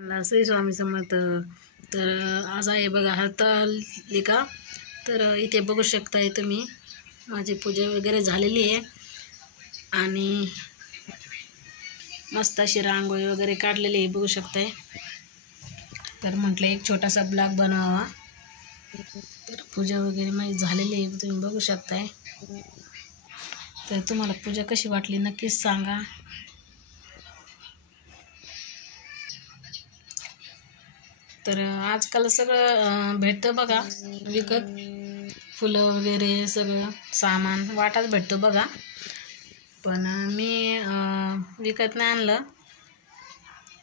श्री स्वामी समर्थ. तर आज आहे बघा हरतालिका. तर इथे बघू शकताय तुम्ही माझी पूजा वगैरे झालेली आहे आणि मस्त अशी रांगोळी वगैरे काढलेली आहे बघू शकताय. तर म्हटलं एक छोटासा ब्लॉग बनवावा. तर पूजा वगैरे माझी झालेली आहे तुम्ही बघू शकताय. तर तुम्हाला पूजा कशी वाटली नक्कीच सांगा. तर आजकाल सगळं भेटतं बघा विकत, फुलं वगैरे सगळं सामान वाटाच भेटतो बघा. पण मी विकत नाही आणलं.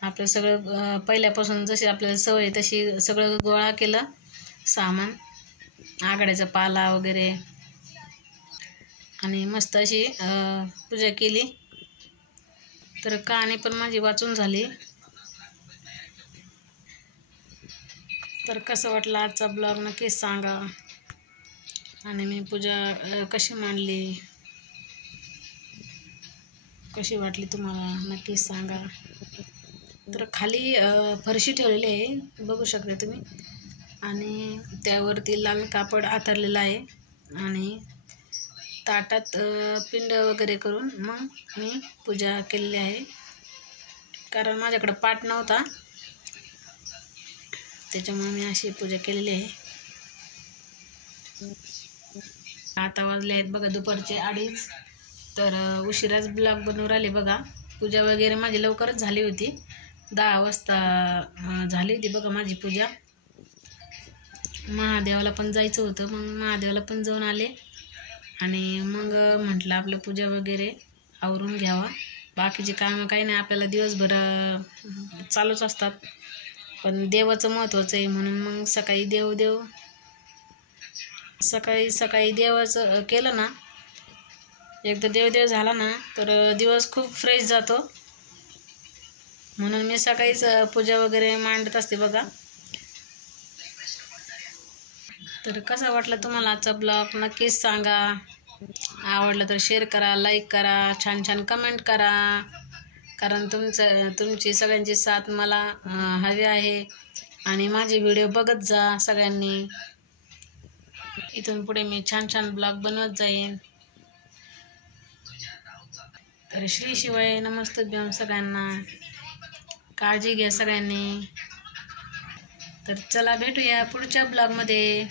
आपलं सगळं पहिल्यापासून जशी आपल्याला सवय तशी सगळं गोळा केलं सामान, आघाड्याचा पाला वगैरे, आणि मस्त अशी पूजा केली. तर कहाणी पण माझी वाचून झाली. तर कसं वाटलं आजचा ब्लॉग नक्कीच सांगा. आणि मी पूजा कशी मांडली, कशी वाटली तुम्हाला नक्कीच सांगा. तर खाली फरशी ठेवलेली आहे बघू शकता तुम्ही, आणि त्यावरती लाल कापड आथरलेलं आहे, आणि ताटात पिंड वगैरे करून मग मी पूजा केलेली आहे. कारण माझ्याकडे पाट नव्हता, त्याच्यामुळे मी अशी पूजा केलेली आहे. आता वाजले आहेत बघा दुपारचे 2:30. तर उशिराच ब्लॉग बनवून राहिले बघा. पूजा वगैरे माझी लवकरच झाली होती, 10 वाजता झाली होती बघा माझी पूजा. महादेवाला पण जायचं होतं, मग महादेवाला पण जाऊन आले, आणि मग म्हटलं आपलं पूजा वगैरे आवरून घ्यावा. बाकीचे कामं काही नाही, आपल्याला दिवसभर चालूच असतात, पण देवाचं महत्त्वाचं आहे म्हणून मग सकाळी देवाचं केलं ना, एकदा देव झाला ना तर दिवस खूप फ्रेश जातो. म्हणून मी सकाळीच पूजा वगैरे मांडत असते बघा. तर कसा वाटला तुम्हाला आजचा ब्लॉग नक्कीच सांगा. आवडलं तर शेअर करा, लाईक करा, छान छान कमेंट करा. कारण तुमची सगळ्यांची साथ मला हवी आहे, आणि माझे व्हिडिओ बघत जा सगळ्यांनी. इथून पुढे मी छान छान ब्लॉग बनवत जाईन. तर श्री शिवाय नमस्तुभ्यं सगळ्यांना. काळजी घ्या सगळ्यांनी. तर चला भेटूया पुढच्या ब्लॉगमध्ये.